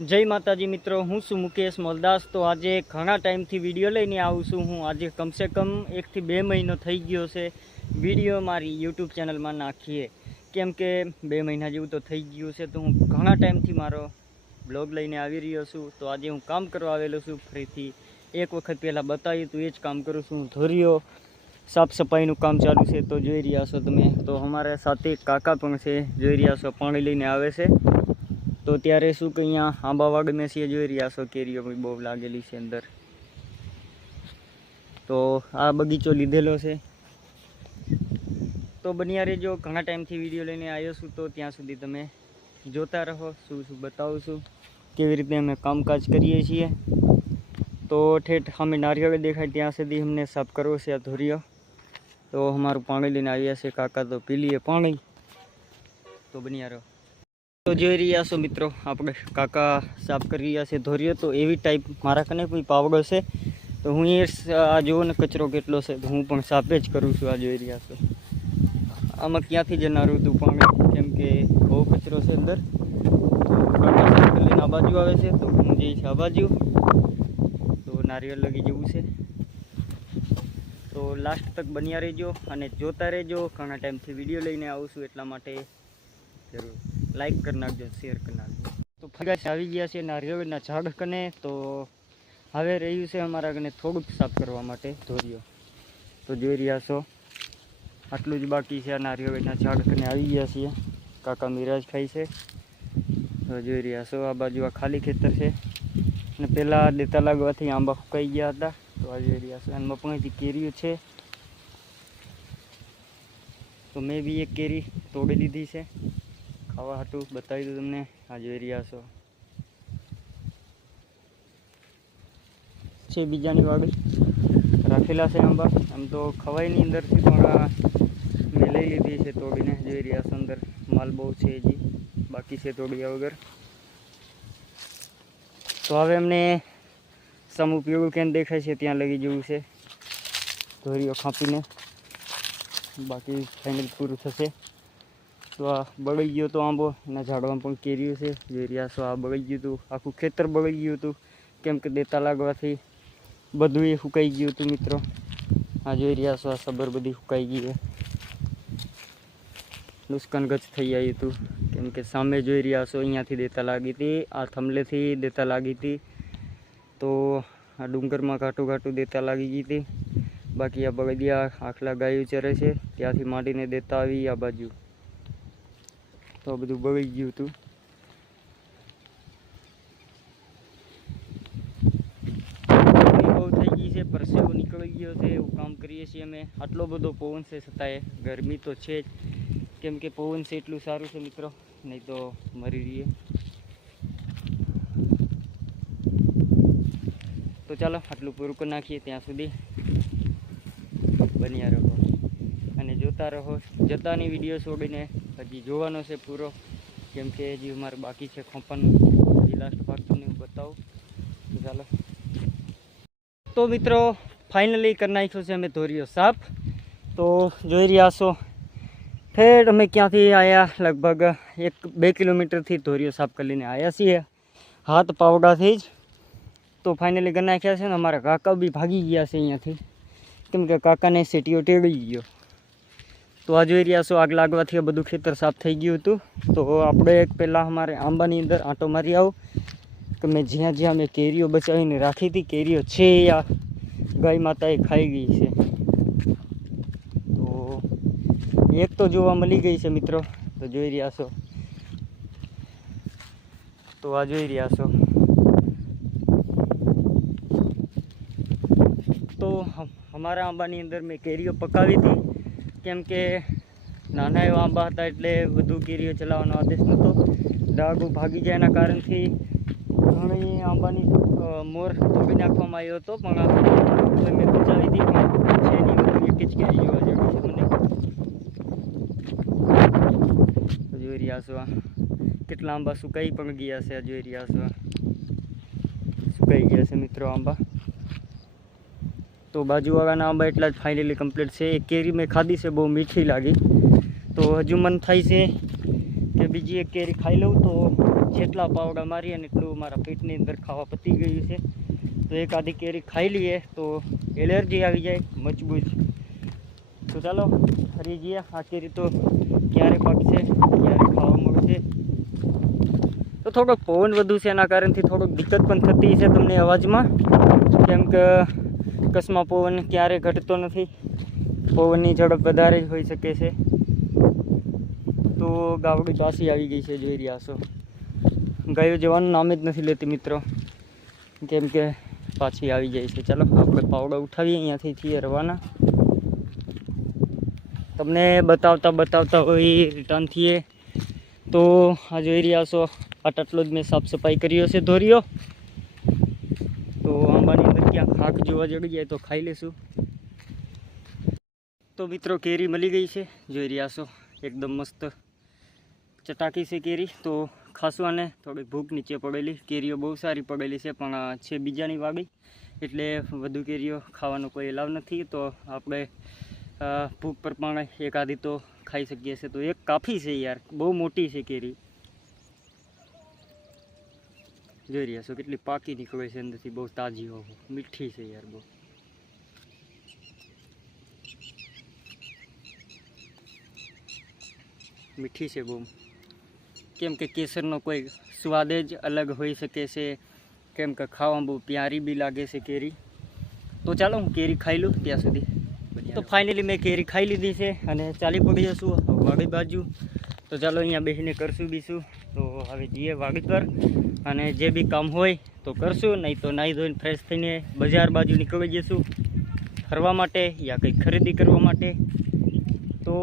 જય માતાજી મિત્રો, હું છું મુકેશ મલદાસ. તો આજે ઘણા ટાઈમથી વીડિયો લઈને આવું છું હું. આજે કમસે કમ એકથી બે મહિનો થઈ ગયો છે. વીડિયો મારી યુટ્યુબ ચેનલમાં નાખીએ. કેમ કે બે મહિના જેવું તો થઈ ગયું છે, તો હું ઘણા ટાઈમથી મારો બ્લોગ લઈને આવી રહ્યો છું. તો આજે હું કામ કરવા આવેલો છું ફરીથી. એક વખત પહેલાં બતાવ્યું તો, એ જ કામ કરું છું. ધોર્યો સાફ સફાઈનું કામ ચાલુ છે, તો જોઈ રહ્યા છો તમે. તો અમારા સાથે કાકા પણ છે, જોઈ રહ્યા છો, પાણી લઈને આવે છે. તો ત્યારે શું કે અહીંયા વાગને મેસીએ જોઈ રહ્યા છો, કેરીઓ બી બહુ લાગેલી છે અંદર. તો આ બગીચો લીધેલો છે. તો બન્યા રહેજો, ઘણા ટાઈમથી વીડિયો લઈને આવ્યો છું, તો ત્યાં સુધી તમે જોતા રહો, શું શું બતાવું છું, કેવી રીતે અમે કામકાજ કરીએ છીએ. તો ઠેઠ અમે નારિયેળ દેખાય ત્યાં સુધી અમને સાફ કરવો છે આ ધોરીઓ. તો અમારું પાણી લઈને આવ્યા છે, કાકા તો પી લઈએ પાણી. તો બન્યા રહો. તો જોઈ રહ્યા છો મિત્રો, આપણે કાકા સાફ કરી રહ્યા છે ધોરીએ તો એવી ટાઈપ મારા કને કોઈ પાવડો છે? તો હું એ આ જુઓ ને કચરો કેટલો છે. તો હું પણ સાફે જ કરું છું આ જોઈ રહ્યા છો. આમાં ક્યાંથી જનારું હતું પાણી કેમ કે બહુ કચરો છે અંદર. કાકા સાફ આ બાજુ આવે છે. તો હું જઈશ આ બાજુ. તો નારિયેળ લગી જવું છે. તો લાસ્ટ તક બન્યા રહેજો અને જોતા રહેજો. ઘણા ટાઈમથી વીડિયો લઈને આવું છું એટલા માટે જરૂર. લાઈક કરી નાખજો શેર કરી નાખજો. તો ફરી આવી ગયા છે નારિયેળના ઝાડ કને, તો હવે રહ્યું છે અમારા કને થોડુંક સાફ કરવા માટે. ધોર્યો તો જોઈ રહ્યા છો, આટલું જ બાકી છે આ નારિયેળના ઝાડ કને. આવી ગયા છીએ. કાકા મિરાજ ખાઈ છે. તો જોઈ રહ્યા છો, આ બાજુ આ ખાલી ખેતર છે. અને પહેલાં દેતા લાગવાથી આંબા ફૂંકાઈ ગયા હતા. તો આ જોઈ રહ્યા છો અને મપણાથી કેરીઓ છે. તો મેં બી એક કેરી તોડી લીધી છે. ખાવા હાટું બતાવી દઉં તમને. આ જોઈ રહ્યા છો. છે બીજાની વાડી. રાખેલા છે આંબા. આમ તો ખવાઈની અંદરથી પણ મેં લઈ લીધી છે તોડીને. જોઈ રહ્યા છો અંદર. માલ બહુ છે હજી. બાકી છે તોડ્યા વગર. તો હવે એમને સમ ઉપયોગ કેમ દેખાય છે ત્યાં લગી જવું છે. ધોરીઓ ખાંપીને. બાકી ફાઇનલ પૂરું થશે. તો આ બળી ગયો તો આંબો. એના ઝાડવામાં પણ કેર્યું છે. જોઈ રહ્યા છો, આ બળી ગયું હતું. આખું ખેતર બળી ગયું હતું. કેમ કે દેતા લાગવાથી બધું એ સુકાઈ ગયું હતું, મિત્રો. આ જોઈ રહ્યા છો, આ સબર બધી સુકાઈ ગઈ ગચ થઈ આવ્યું હતું. કેમ કે સામે જોઈ રહ્યા છો, અહીંયાથી દેતા લાગી હતી, આ થંભલેથી દેતા લાગી હતી. તો આ ડુંગરમાં ઘાટું ઘાટું દેતા લાગી ગઈ હતી. બાકી આ બગડિયા આખલા ગાયું ચરે છે. ત્યાંથી માંડીને દેતા આવી આ બાજુ. તો બધું બગડી ગયું હતું. બહુ થઈ ગઈ છે, પરસેવો નીકળી ગયો છે, એવું કામ કરીએ છીએ અમે. આટલો બધો પવન છે છતાંય ગરમી તો છે જ. કેમ કે પવન છે એટલું સારું છે મિત્રો. નહીં તો મરી રહીએ. તો ચાલો, આટલું પૂરું કરી નાખીએ ત્યાં સુધી. બન્યા રહો. જોતા રહો, જતાની વીડિયો છોડીને હજી જોવાનો છે પૂરો. કેમ કે હજી અમારે બાકી છે ખોંપાનું હજી લાસ્ટ ભાગ તમને હું બતાવું. ચાલો. તો મિત્રો ફાઇનલી કરી નાખ્યો છે અમે ધોરીઓ સાફ. તો જોઈ રહ્યા છો, ફેર અમે ક્યાંથી આવ્યા લગભગ એક, બે કિલોમીટરથી ધોરીઓ સાફ કરીને આવ્યા છીએ. હાથ પાવડાથી જ. તો ફાઇનલી કરી નાખ્યા છે ને અમારા કાકા બી ભાગી ગયા છે અહીંયાથી. કેમ કે કાકાને સેટીઓ ટેડી ગયો. તો આ જોઈ રહ્યા છો, આગ લાગવાથી આ બધું ખેતર સાફ થઈ ગયું હતું. તો આપણે એક પહેલાં અમારે આંબાની અંદર આંટો મારી આવો. કે મેં જ્યાં જ્યાં મેં કેરીઓ બચાવીને રાખી હતી, કેરીઓ છે આ ગાય માતાએ ખાઈ ગઈ છે. તો એક તો જોવા મળી ગઈ છે મિત્રો, તો જોઈ રહ્યા છો. તો આ જોઈ રહ્યા છો. તો અમારા આંબાની અંદર મેં કેરીઓ પકાવી હતી. કેમ કે નાના એવા આંબા હતા એટલે વધુ કેરીઓ ચલાવવાનો આદેશ નહોતો. ડાઘો ભાગી જાય એના કારણથી ઘણી આંબાની મોર તોડી નાખવામાં આવ્યો હતો, પણ મેં બચાવી હતી પણ એક જ કેરી જોવા જેવું છે મને. જોઈ રહ્યા છો કેટલા આંબા સુકાઈ પણ ગયા છે જોઈ રહ્યા છો સુકાઈ ગયા છે મિત્રો આંબા. તો બાજુવાળાના આંબા એટલા જ ફાઇનલી કમ્પ્લીટ છે. એક કેરી મેં ખાધી છે, બહુ મીઠી લાગી. તો હજુ મન થાય છે કે બીજી એક કેરી ખાઈ લઉં તો જેટલા પાવડા મારી અને એટલું મારા પેટની અંદર ખાવા પતી ગયું છે. તો એક આધી કેરી ખાઈ લઈએ તો એલર્જી આવી જાય, મજબૂત. તો ચાલો, ફરી જઈએ. આ કેરી તો ક્યારે પાકશે, ક્યારે ખાવા મળશે. તો થોડોક પવન વધુ છે, એના કારણથી થોડોક દિક્કત પણ થતી છે તમને અવાજમાં. કેમ કે કસમાં પવન ક્યારે ઘટતો નથી. પવનની ઝડપ વધારે જ હોઈ શકે છે. તો ગાવડી પાછી આવી ગઈ છે, જોઈ રહ્યા છો. ગાયો જવાનું નામ જ નથી લેતી મિત્રો. કેમ કે પાછી આવી જાય છે. ચાલો, આપણે પાવડો ઉઠાવીએ, અહીંયાથી છીએ રવાના. તમને બતાવતા બતાવતા હોય રિટર્ન થઈએ. તો આ જોઈ રહ્યા છો આટલો જ મેં સાફ સફાઈ કર્યો છે, ધોર્યો. ખાક જોવા જડી જાય તો ખાઈ લેશું. તો મિત્રો, કેરી મળી ગઈ છે. જોઈ રહ્યા છો, એકદમ મસ્ત ચટાકી છે કેરી. તો ખાસું આને. થોડીક ભૂખ નીચે પડેલી. કેરીઓ બહુ સારી પડેલી છે, પણ છે બીજાની વાગી. એટલે વધુ કેરીઓ ખાવાનો કોઈ એલાવ નથી. તો આપણે ભૂખ પર પણ એકાદી તો ખાઈ શકીએ છીએ. તો એક કાફી છે યાર. બહુ મોટી છે કેરી. જોઈ રહ્યા છો કેટલી પાકી નીકળે છે અંદરથી બહુ તાજી હો મીઠી છે યાર બહુ. મીઠી છે બહુ. કેમ કે કેસરનો કોઈ સ્વાદ જ અલગ હોઈ શકે છે કેમ કે ખાવામાં બહુ પ્યારી બી લાગે છે કેરી. તો ચાલો હું કેરી ખાઈ લઉં ત્યાં સુધી. તો ફાઇનલી મેં કેરી ખાઈ લીધી છે અને ચાલી પડી જશું વાડી બાજુ. તો ચાલો અહીંયા બેસીને કરશું બીશું તો હવે જઈએ વાડી અને જે બી કામ હોય તો કરશું, નહીં તો નાહી ધોઈને ફ્રેશ થઈને બજાર બાજુ નીકળી જઈશું. ફરવા માટે યા કંઈક ખરીદી કરવા માટે. તો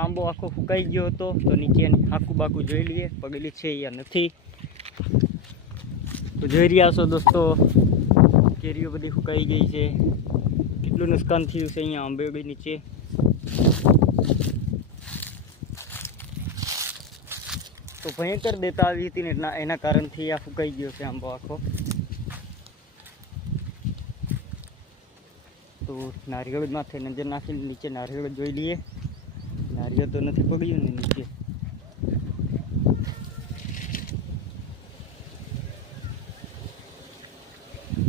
આંબો આખો ફૂંકાઈ ગયો હતો, તો નીચે હાકું બાકું જોઈ લઈએ. પગેલી છે યા નથી. તો જોઈ રહ્યા છો દોસ્તો, કેરીઓ બધી ફૂંકાઈ ગઈ છે. કેટલું નુકસાન થયું છે અહીંયા આંબેડી નીચે. તો ભયંકર દેતા આવી હતી ને એના એના કારણથી આ ફૂંકાઈ ગયો છે આંબો આખો. તો નારિયેળમાંથી નજર નાખીને નીચે નારિયેળ જોઈ લઈએ. નારિયેળ તો નથી પગડ્યું ને નીચે.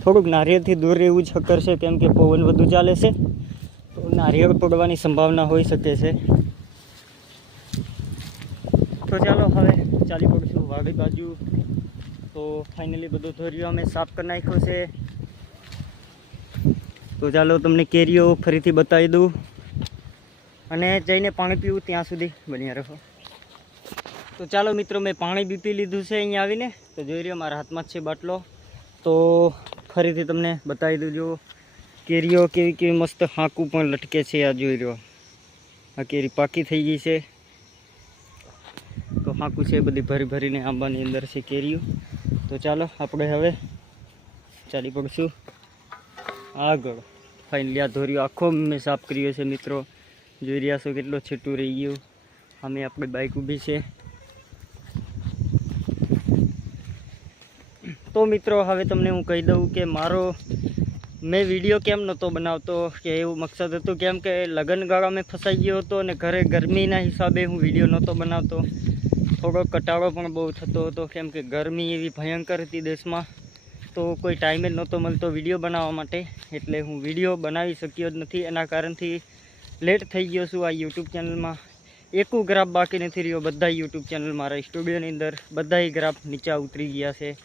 થોડુંક નારિયેળથી દૂર રહેવું જ હકર છે, કેમ કે પવન વધુ ચાલે છે. તો નારિયેળ પડવાની સંભાવના હોઈ શકે છે. તો ચાલો હવે ચાલી પડશું વાડી બાજુ. તો ફાઇનલી બધું ધોર્યો, અમે સાફ કરી નાખ્યો છે. તો ચાલો તમને કેરીઓ ફરીથી બતાવી દઉં. અને જઈને પાણી પીવું ત્યાં સુધી બન્યા રહો. તો ચાલો મિત્રો, મેં પાણી બી પી લીધું છે અહીંયા આવીને. તો જોઈ રહ્યો મારા હાથમાં છે બાટલો. તો ફરીથી તમને બતાવી દઉં જો, કેરીઓ કેવી કેવી મસ્ત હાંકું પણ લટકે છે આ જોઈ રહ્યો. આ કેરી પાકી થઈ ગઈ છે. તો હાંકું છે બધી ભરી ભરીને આંબાની અંદર છે કેરીઓ. તો ચાલો, આપણે હવે ચાલી પડશું. આગળ. ફાઇનલી આ ધોર્યો આખો મેં સાફ કર્યો છે મિત્રો. જોઈ રહ્યા છો કેટલો છેટું રહી ગયું. અમે આપણી બાઇક ઊભી છે. તો મિત્રો, હવે તમને હું કહી દઉં કે મારો મેં વીડિયો કેમ નહોતો બનાવતો કે એવું મકસદ હતું કેમ કે લગ્ન ગાળામાં ફસાઈ ગયો હતો અને ઘરે ગરમીના હિસાબે હું વીડિયો નહોતો બનાવતો. થોડો કટાળો પણ બહુ થતો હતો કેમ કે ગરમી એવી ભયંકર હતી દેશમાં. તો કોઈ ટાઈમ જ નહોતો મળતો વીડિયો બનાવવા માટે. એટલે હું વીડિયો બનાવી શક્યો જ નથી. એના કારણથી લેટ થઈ ગયો છું આ યુટ્યુબ ચેનલમાં એકું ગ્રાફ બાકી નથી રહ્યો. બધા યુટ્યુબ ચેનલ મારા સ્ટુડિયોની અંદર. બધાય ગ્રાફ નીચા ઉતરી ગયા છે.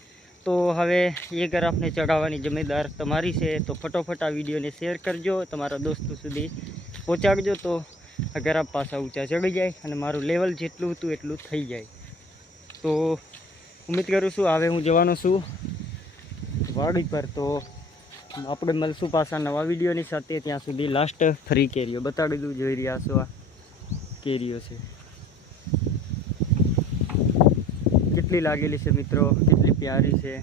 તો હવે એ ગ્રાફને ચડાવવાની જિમ્મેદાર તમારી છે, તો ફટોફટ આ વિડીયોને શેર કરજો, તમારા દોસ્તો સુધી પહોંચાડજો, તો આ ગ્રાફ પાછા ઊંચા ચડી જાય અને મારું લેવલ જેટલું હતું એટલું થઈ જાય. તો ઉમ્મીદ કરું છું હવે હું જવાનો છું વાડી પર, તો આપણે મળશું પાછા નવા વિડીયોની સાથે, ત્યાં સુધી લાસ્ટ ફ્રી કેરીઓ. બતાડી દઉં, જોઈ રહ્યા છો આ કેરીઓ છે. કેટલી લાગેલી છે મિત્રો? કેટલી પ્યારી છે?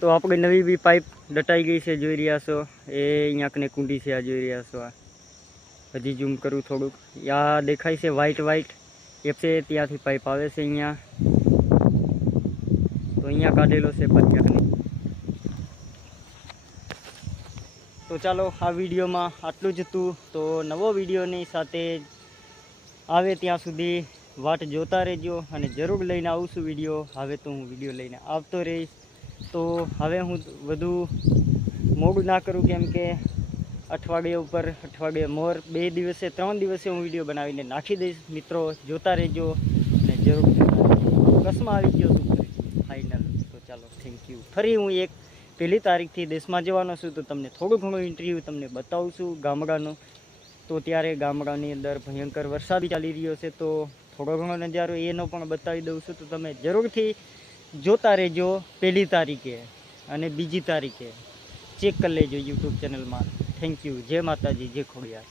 તો આપણે નવી બી પાઇપ દટાઈ ગઈ છે, જોઈ રહ્યા છો. એ અહીંયા કને કુંડી છે, આ જોઈ રહ્યા છો આ. હજી ઝૂમ કરું થોડુંક. આ દેખાય છે વ્હાઈટ વ્હાઈટ એ છે ત્યાંથી પાઇપ આવે છે અહીંયા. તો અહીંયા કાઢેલો છે પત્યાકની તો ચાલો, આ વિડીયોમાં આટલું જ હતું. તો નવો વિડીયોની સાથે આવે ત્યાં સુધી વાટ જોતા રહેજો અને જરૂર લઈને આવું છું વીડિયો. હવે તો હું વીડિયો લઈને આવતો રહીશ. તો હવે હું વધુ મોડું ના કરું કેમ કે અઠવાડિયા ઉપર અઠવાડિયે મોર બે દિવસે, ત્રણ દિવસે હું વીડિયો બનાવીને નાખી દઈશ. મિત્રો, જોતા રહેજો અને જરૂર કસમાં આવી ગયો છું ફાઇનલ તો ચાલો થેન્ક યુ ફરી હું એક પહેલી તારીખથી દેશમાં જવાનો છું. તો તમને થોડું ઘણું ઇન્ટરવ્યૂ તમને બતાવું છું ગામડાનું. તો ત્યારે ગામડાની અંદર ભયંકર વરસાદ ચાલી રહ્યો છે. તો થોડો ઘણો નજારો એનો પણ બતાવી દઉં છું. તો તમે જરૂરથી જોતા રહેજો પહેલી તારીખે અને બીજી તારીખે. ચેક કરી લેજો યુટ્યુબ ચેનલમાં થેન્ક યુ જય માતાજી. જય ખોડિયાર.